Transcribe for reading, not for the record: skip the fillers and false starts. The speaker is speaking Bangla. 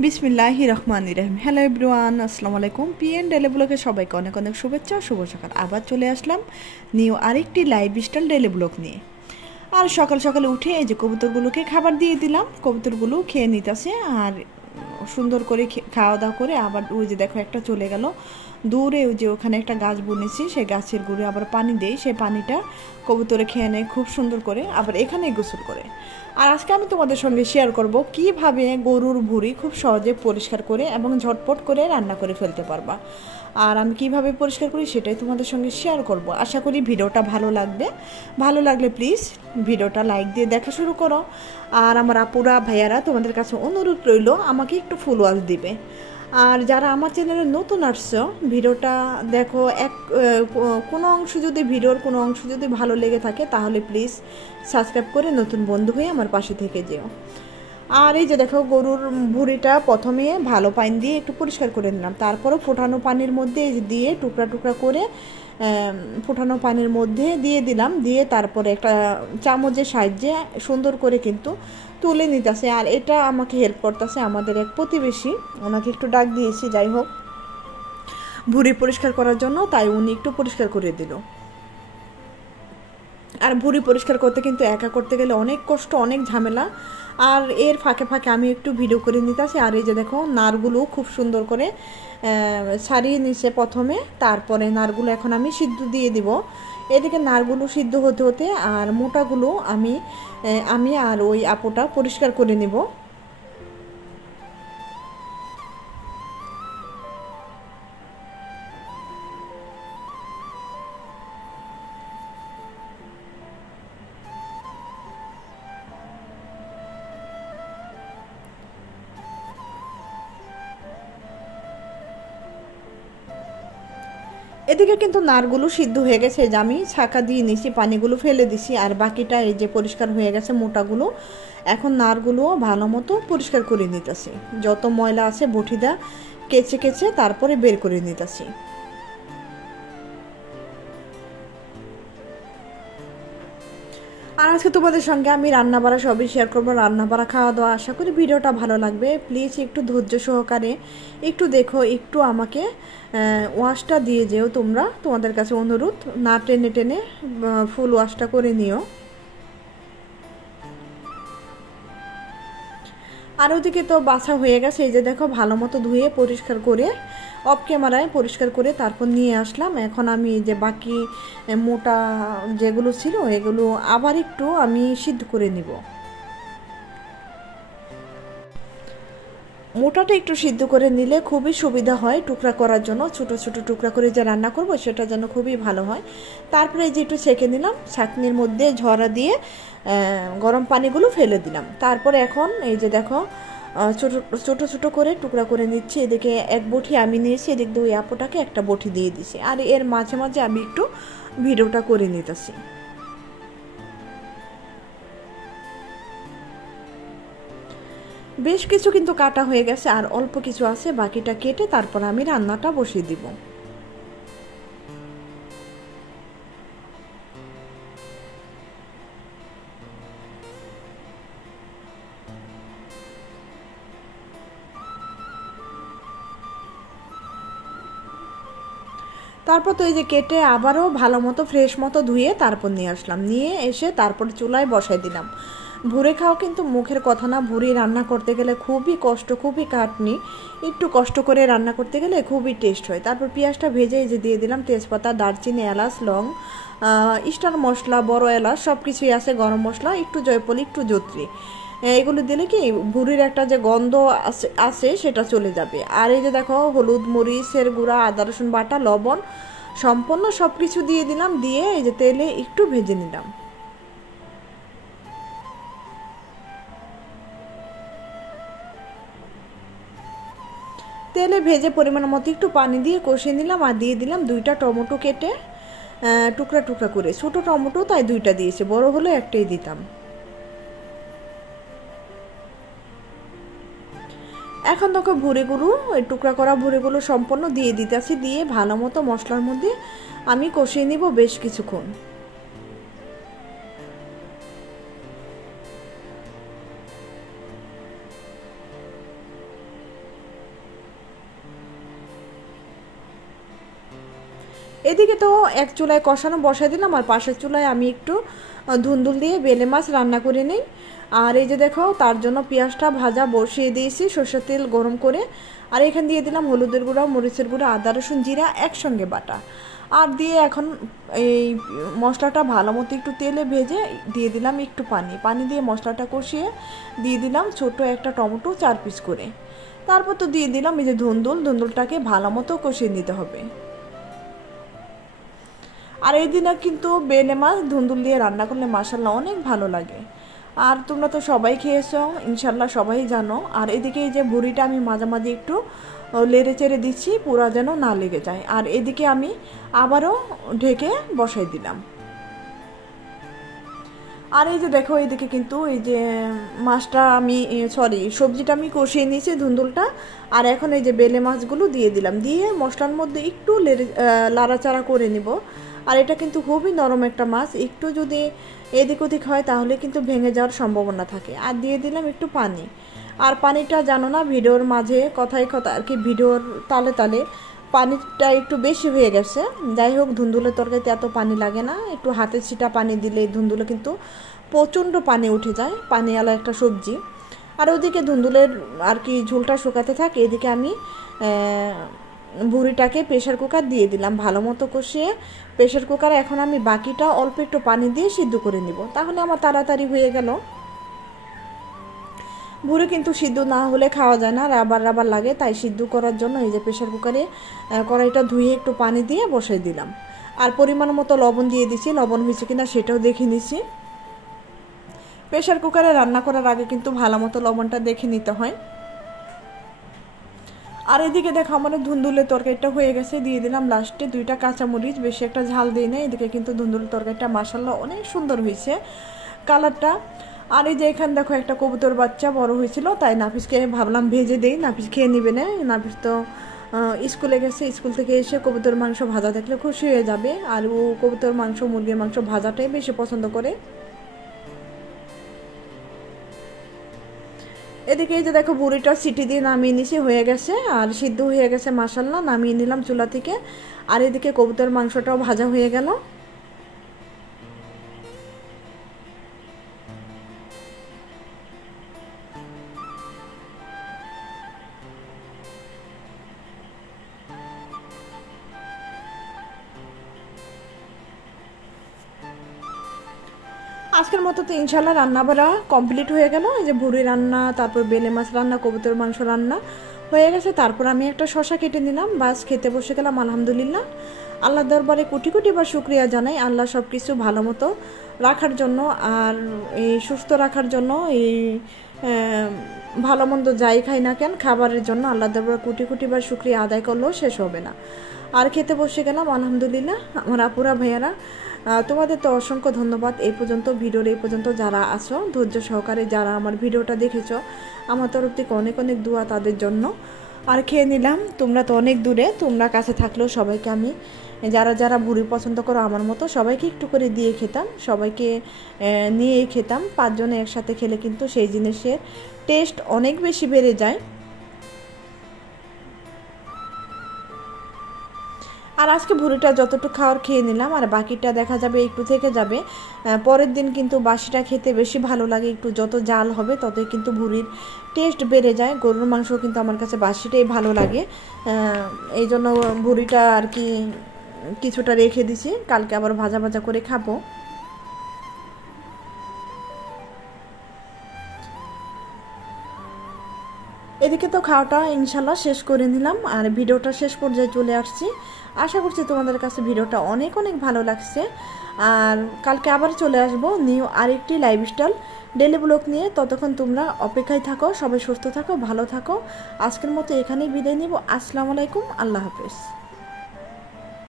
বিসমিল্লাহির রহমানির রহিম। হ্যালো এভরিওয়ান, আসসালামু আলাইকুম। পিএন ডেলি ব্লগে সবাইকে অনেক অনেক শুভেচ্ছা, শুভ সকাল। আবার চলে আসলাম নিউ আরেকটি লাইভ স্টাইল ডেলি ব্লগ নিয়ে। আর সকাল সকালে উঠে এই যে কবুতরগুলোকে খাবার দিয়ে দিলাম, কবুতরগুলো খেয়ে নিতেছে। আর সুন্দর করে খাওয়া দাওয়া করে আবার ওই যে দেখো একটা চলে গেল দূরে, ওই যে ওখানে একটা গাছ বুনেছি, সেই গাছের গুঁড়ে আবার পানি দেই, সেই পানিটা কবুতরে খেয়ে নেয় খুব সুন্দর করে, আবার এখানেই গোসল করে। আর আজকে আমি তোমাদের সঙ্গে শেয়ার করব কিভাবে গরুর ভুঁড়ি খুব সহজে পরিষ্কার করে এবং ঝটপট করে রান্না করে ফেলতে পারবা। আর আমি কিভাবে পরিষ্কার করি সেটাই তোমাদের সঙ্গে শেয়ার করব। আশা করি ভিডিওটা ভালো লাগবে। ভালো লাগলে প্লিজ ভিডিওটা লাইক দিয়ে দেখা শুরু করো। আর আমার আপুরা ভাইয়ারা তোমাদের কাছে অনুরোধ রইল আমাকে একটু ফলোয়ার দিবে। আর যারা আমার চ্যানেলে নতুন আসছো, ভিডিওটা দেখো, কোনো অংশ যদি ভিডিওর কোনো অংশ যদি ভালো লেগে থাকে তাহলে প্লিজ সাবস্ক্রাইব করে নতুন বন্ধু হয়ে আমার পাশে থেকে যেও। আর এই যে দেখো গরুর ভুঁড়িটা প্রথমে ভালো পানি দিয়ে একটু পরিষ্কার করে নিলাম, তারপরও ফোটানো পানির মধ্যে দিয়ে টুকরা টুকরা করে ফোটানো পানির মধ্যে দিয়ে দিলাম, দিয়ে তারপরে একটা চামচের সাহায্যে সুন্দর করে কিন্তু তুলে নিতেছে। আর এটা আমাকে হেল্প করতেছে আমাদের এক প্রতিবেশী, ওনাকে একটু ডাক দিয়েছি যাই হোক ভুঁড়ি পরিষ্কার করার জন্য, তাই উনি একটু পরিষ্কার করে দিল। আর ভুঁড়ি পরিষ্কার করতে কিন্তু একা করতে গেলে অনেক কষ্ট, অনেক ঝামেলা। আর এর ফাঁকে ফাঁকে আমি একটু ভিডিও করে নিতেছি। আর এই যে দেখো নারগুলো খুব সুন্দর করে ছাড়িয়ে নিছে প্রথমে, তারপরে নারগুলো এখন আমি সিদ্ধ দিয়ে দিব। এদিকে নারগুলো সিদ্ধ হতে হতে আর মোটাগুলো আমি আর ওই আপুটা পরিষ্কার করে নিব। এদিকে কিন্তু নারগুলো সিদ্ধ হয়ে গেছে, যে আমি ছাঁকা দিয়ে নিছি, পানিগুলো ফেলে দিছি। আর বাকিটা এই যে পরিষ্কার হয়ে গেছে মোটাগুলো, এখন নারগুলো ভালো মতো পরিষ্কার করে নিতেছি। যত ময়লা আছে বটিদা কেচে কেচে তারপরে বের করে নিতেছি। আর আজকে তোমাদের সঙ্গে আমি রান্না বাড়া সবই শেয়ার করবো, রান্না বাড়া খাওয়া দাওয়া। আশা করি ভিডিওটা ভালো লাগবে। প্লিজ একটু ধৈর্য সহকারে একটু দেখো, একটু আমাকে ওয়াশটা দিয়ে যেও তোমরা, তোমাদের কাছে অনুরোধ, না টেনে টেনে ফুল ওয়াশটা করে নিও। আর ওদিকে তো বাছা হয়ে গেছে, এই যে দেখো ভালো মতো ধুয়ে পরিষ্কার করে অফ ক্যামেরায় পরিষ্কার করে তারপর নিয়ে আসলাম। এখন আমি যে বাকি মোটা যেগুলো ছিল এগুলো আবার একটু আমি সিদ্ধ করে নিব। মোটাটা একটু সিদ্ধ করে নিলে খুবই সুবিধা হয় টুকরা করার জন্য, ছোট ছোট টুকরা করে যে রান্না করব সেটার জন্য খুবই ভালো হয়। তারপরে এই যে একটু ছেঁকে নিলাম, ছাঁকনির মধ্যে ঝরা দিয়ে গরম পানিগুলো ফেলে দিলাম। তারপরে এখন এই যে দেখো ছোট ছোট ছোট করে টুকরা করে নিচ্ছি। এদিকে এক বটি আমি নিয়েছি, এদিক দিয়ে ওই আপুটাকে একটা বটি দিয়ে দিছি। আর এর মাঝে মাঝে আমি একটু ভিডিওটা করে নিতেছি। বেশ কিছু কিন্তু কাটা হয়ে গেছে, আর অল্প কিছু আছে, বাকিটা কেটে তারপর আমি রান্নাটা বসিয়ে দিব। তারপর তো এই যে কেটে আবারও ভালো মতো ফ্রেশ মতো ধুয়ে তারপর নিয়ে আসলাম, নিয়ে এসে তারপর চুলায় বসাই দিলাম। ভুঁড়ি খাওয়া কিন্তু মুখের কথা না, ভুঁড়ি রান্না করতে গেলে খুবই কষ্ট, খুবই খাটনি। একটু কষ্ট করে রান্না করতে গেলে খুবই টেস্ট হয়। তারপর পেঁয়াজটা ভেজে এই যে দিয়ে দিলাম তেজপাতা, দারচিনি, এলাচ, লং, স্টার মশলা, বড় এলাচ সব কিছুই আছে, গরম মশলা, একটু জয়ফল, একটু জত্রি। এগুলো দিলে কি ভুঁড়ির একটা যে গন্ধ আছে সেটা চলে যাবে। আর এই যে দেখো হলুদ, মরিচের গুঁড়া, আদা রসুন বাটা, লবণ সম্পূর্ণ সব কিছু দিয়ে দিলাম, দিয়ে এই যে তেলে একটু ভেজে নিলাম। তেলে ভেজে পরিমাণ মতো একটু পানি দিয়ে কষিয়ে নিলাম। আর দিয়ে দিলাম দুইটা টমেটো কেটে টুকরা টুকরা করে, ছোটো টমেটো তাই দুইটা দিয়েছি, বড় হলে একটাই দিতাম। এখন দেখো ভুঁড়িগুলো, ওই টুকরা করা ভুঁড়িগুলো সম্পূর্ণ দিয়ে দিতেছি, দিয়ে ভালো মতো মশলার মধ্যে আমি কষিয়ে নিব বেশ কিছুক্ষণ। এদিকে তো এক চুলায় কষানো বসাই দিলাম, আর পাশের চুলায় আমি একটু ধুন্দুল দিয়ে বেলে মাছ রান্না করে নিই। আর এই যে দেখো তার জন্য পেঁয়াজটা ভাজা বসিয়ে দিয়েছি সরষের তেল গরম করে। আর এখানে দিয়ে দিলাম হলুদের গুঁড়া, মরিচের গুঁড়া, আদা রসুন জিরা একসঙ্গে বাটা। আর দিয়ে এখন এই মশলাটা ভালো মতো একটু তেলে ভেজে দিয়ে দিলাম একটু পানি দিয়ে মশলাটা কষিয়ে দিয়ে দিলাম ছোট একটা টমেটো 4 পিস করে। তারপর তো দিয়ে দিলাম এই যে ধুন্দুলটাকে ভালো মতো কষিয়ে নিতে হবে। আর এই দিনে কিন্তু বেলে মাছ ধুন্দুল দিয়ে রান্না করলে মাশাআল্লাহ অনেক ভালো লাগে। আর তোমরা তো সবাই খেয়েছো ইনশাল্লাহ, সবাই জানো। আর এদিকে এই যে ভুড়িটা আমি মাঝে মাঝে একটু লেড়ে চেড়ে দিচ্ছি পুরা যেন না লেগে যায়। আর এদিকে আমি আবারও ঢেকে বসাই দিলাম। আর এই যে দেখো এইদিকে কিন্তু এই যে মাছটা আমি সবজিটা আমি কষিয়ে নিয়েছি ধুন্দুলটা। আর এখন এই যে বেলে মাছগুলো দিয়ে দিলাম, দিয়ে মশলার মধ্যে একটু লাড়াচাড়া করে নিব। আর এটা কিন্তু খুবই নরম একটা মাছ, একটু যদি এদিক ওদিক হয় তাহলে কিন্তু ভেঙে যাওয়ার সম্ভাবনা থাকে। আর দিয়ে দিলাম একটু পানি। আর পানিটা জানো না ভিডিওর মাঝে কথায় কথা আর কি ভিডিওর তালে তালে পানিটা একটু বেশি হয়ে গেছে। যাই হোক ধুন্দুলের তরকারিতে এত পানি লাগে না, একটু হাতে ছিটা পানি দিলে ধুন্দুলে কিন্তু প্রচণ্ড পানি উঠে যায়, পানিওয়ালা একটা সবজি। আর ওদিকে ধুন্দুলের আর কি ঝোলটা শুকাতে থাকে, এদিকে আমি ভুড়িটাকে প্রেশার কুকার দিয়ে দিলাম ভালো মতো কষিয়ে। প্রেশার কুকারে এখন আমি বাকিটা অল্প একটু পানি দিয়ে সিদ্ধ করে নিব, তাহলে আমার তাড়াতাড়ি হয়ে গেল। ভুড়ি কিন্তু সিদ্ধ না হলে খাওয়া যায় না, রাবার রাবার লাগে, তাই সিদ্ধ করার জন্য এই যে প্রেশার কুকারে কড়াইটা ধুয়ে একটু পানি দিয়ে বসাই দিলাম। আর পরিমাণ মতো লবণ দিয়ে দিচ্ছি, লবণ হয়েছে কিনা সেটাও দেখে নিচ্ছি। প্রেশার কুকারে রান্না করার আগে কিন্তু ভালো মতো লবণটা দেখে নিতে হয়। আর এদিকে দেখো আমার ধুন্দুলের তরকারিটা হয়ে গেছে, দিয়ে দিলাম লাস্টে 2টা কাঁচামরিচ, বেশি একটা ঝাল দিই না। এদিকে কিন্তু ধুন্দুলের তরকারিটা মাশাআল্লাহ অনেক সুন্দর হয়েছে কালারটা। আর এই যে এখানে দেখো একটা কবুতর বাচ্চা বড় হয়েছিল, তাই নাফিসকে ভাবলাম ভেজে দেই, নাফিস খেয়ে নিবে না। নাফিস তো স্কুলে গেছে, স্কুল থেকে এসে কবুতর মাংস ভাজা দেখলে খুশি হয়ে যাবে। আর ও কবুতর মাংস মুরগির মাংস ভাজাটাই বেশি পছন্দ করে। এদিকে এই যে দেখো ভুড়িটা সিটি দিয়ে নামিয়ে নিছি, হয়ে গেছে আর সিদ্ধ হয়ে গেছে মাশাআল্লাহ, নামিয়ে নিলাম চুলা থেকে। আর এদিকে কবুতর মাংসটাও ভাজা হয়ে গেল। আজকের মতো তো ইনশাল্লাহ রান্না বাড়া কমপ্লিট হয়ে গেল। এই যে ভুড়ি রান্না, তারপর বেলে মাছ রান্না, কবুতর মাংস রান্না হয়ে গেছে। তারপর আমি একটা শশা কেটে নিলাম, বাস খেতে বসে গেলাম আলহামদুলিল্লাহ। আল্লাহ দরবারে কোটি কোটি বার শুকরিয়া জানাই, আল্লাহ সব কিছু ভালো মতো রাখার জন্য আর এই সুস্থ রাখার জন্য, এই ভালো মন্দ যাই খাই না কেন খাবারের জন্য আল্লাহ দরবারে কোটি কোটি বার শুকরিয়া আদায় করলেও শেষ হবে না। আর খেতে বসে গেলাম আলহামদুলিল্লাহ। আমার আপুরা ভাইয়ারা তোমাদের তো অসংখ্য ধন্যবাদ। এই পর্যন্ত যারা আছো ধৈর্য সহকারে যারা আমার ভিডিওটা দেখেছো, আমার তরফ থেকে অনেক অনেক দোয়া তাদের জন্য। আর খেয়ে নিলাম, তোমরা তো অনেক দূরে, তোমরা কাছে থাকলেও সবাইকে আমি যারা যারা ভুড়ি পছন্দ করো আমার মতো সবাইকে একটু করে দিয়ে খেতাম, সবাইকে নিয়ে খেতাম। 5 জনে একসাথে খেলে কিন্তু সেই জিনিসের টেস্ট অনেক বেশি বেড়ে যায়। আর আজকে ভুড়িটা যতটুকু খাওয়ার খেয়ে নিলাম, আর বাকিটা দেখা যাবে একটু থেকে যাবে। পরের দিন কিন্তু বাসিটা খেতে বেশি ভালো লাগে, একটু যত জাল হবে ততই কিন্তু ভুড়ির টেস্ট বেড়ে যায়। গরুর মাংস কিন্তু আমার কাছে বাসিটাই ভালো লাগে, এই জন্য ভুড়িটা আর কি কিছুটা রেখে দিছি, কালকে আবার ভাজা ভাজা করে খাবো। এদিকে তো খাওয়াটা ইনশাল্লাহ শেষ করে নিলাম, আর ভিডিওটা শেষ পর্যায়ে চলে আসছি। আশা করছি তোমাদের কাছে ভিডিওটা অনেক অনেক ভালো লাগছে। আর কালকে আবার চলে আসবো নিউ আরেকটি লাইফস্টাইল ডেলি ব্লগ নিয়ে। ততক্ষণ তোমরা অপেক্ষায় থাকো, সবাই সুস্থ থাকো, ভালো থাকো। আজকের মতো এখানেই বিদায় নিব। আসসালামু আলাইকুম, আল্লাহ হাফেজ।